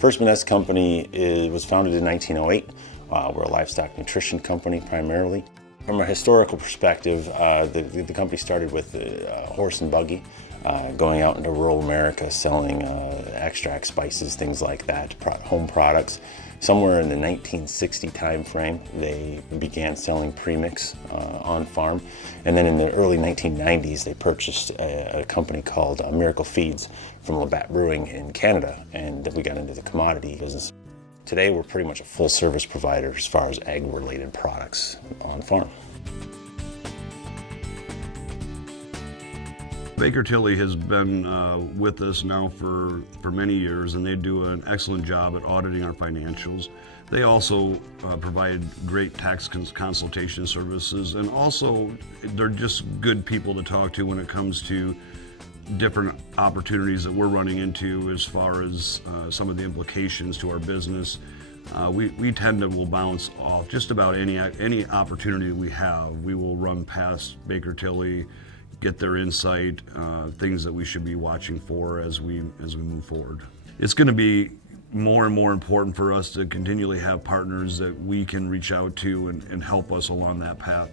Furst McNess company was founded in 1908. We're a livestock nutrition company primarily. From a historical perspective, the company started with a horse and buggy, going out into rural America selling extracts, spices, things like that, home products. Somewhere in the 1960 time frame, they began selling premix on farm. And then in the early 1990s, they purchased a company called Miracle Feeds from Labatt Brewing in Canada, and we got into the commodity business. Today, we're pretty much a full-service provider as far as ag-related products on farm. Baker Tilly has been with us now for many years, and they do an excellent job at auditing our financials. They also provide great tax consultation services, and also they're just good people to talk to when it comes to different opportunities that we're running into as far as some of the implications to our business. We tend to will bounce off just about any opportunity we have. We will run past Baker Tilly, get their insight, things that we should be watching for as we move forward. It's going to be more and more important for us to continually have partners that we can reach out to and help us along that path.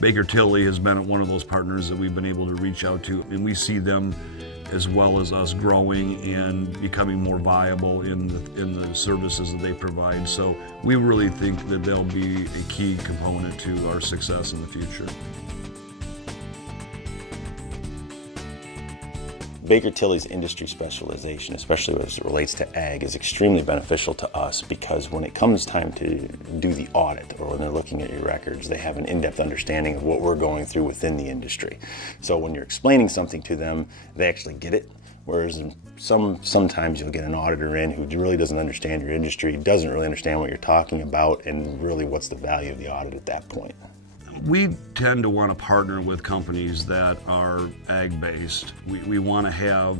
Baker Tilly has been one of those partners that we've been able to reach out to, and we see them as well as us growing and becoming more viable in the services that they provide. So we really think that they'll be a key component to our success in the future. Baker Tilly's industry specialization, especially as it relates to ag, is extremely beneficial to us because when it comes time to do the audit or when they're looking at your records, they have an in-depth understanding of what we're going through within the industry. So when you're explaining something to them, they actually get it. Whereas sometimes you'll get an auditor in who really doesn't understand your industry, doesn't really understand what you're talking about, and really what's the value of the audit at that point. We tend to want to partner with companies that are ag-based. We want to have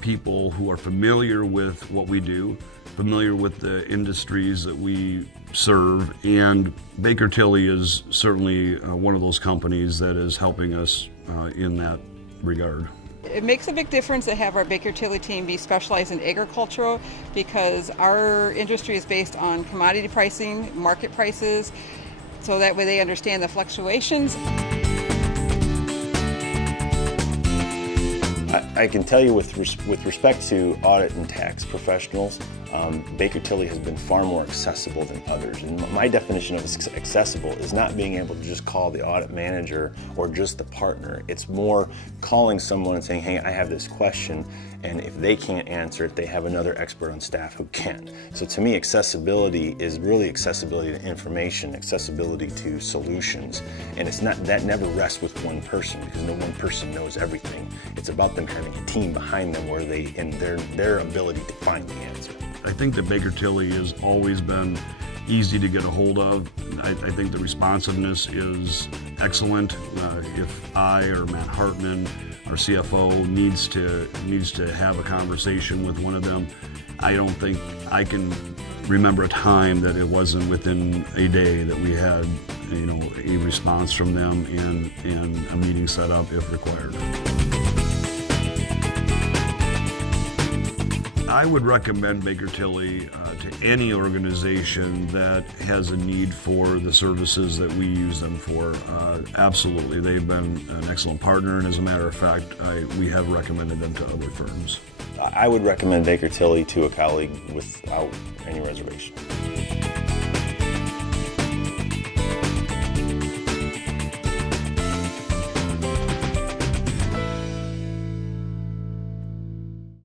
people who are familiar with what we do, familiar with the industries that we serve, and Baker Tilly is certainly one of those companies that is helping us in that regard. It makes a big difference to have our Baker Tilly team be specialized in agricultural because our industry is based on commodity pricing, market prices, so that way they understand the fluctuations. I can tell you with respect to audit and tax professionals, Baker Tilly has been far more accessible than others. And my definition of accessible is not being able to just call the audit manager or just the partner. It's more calling someone and saying, hey, I have this question, and if they can't answer it, they have another expert on staff who can. So to me, accessibility is really accessibility to information, accessibility to solutions. And it's not, that never rests with one person because no one person knows everything. It's about them having a team behind them where they, and their ability to find the answer. I think that Baker Tilly has always been easy to get a hold of. I think the responsiveness is excellent. If I or Matt Hartman, our CFO, needs to have a conversation with one of them, I don't think I can remember a time that it wasn't within a day that we had, a response from them and a meeting set up if required. I would recommend Baker Tilly to any organization that has a need for the services that we use them for. Absolutely, they've been an excellent partner, and as a matter of fact, we have recommended them to other firms. I would recommend Baker Tilly to a colleague without any reservation.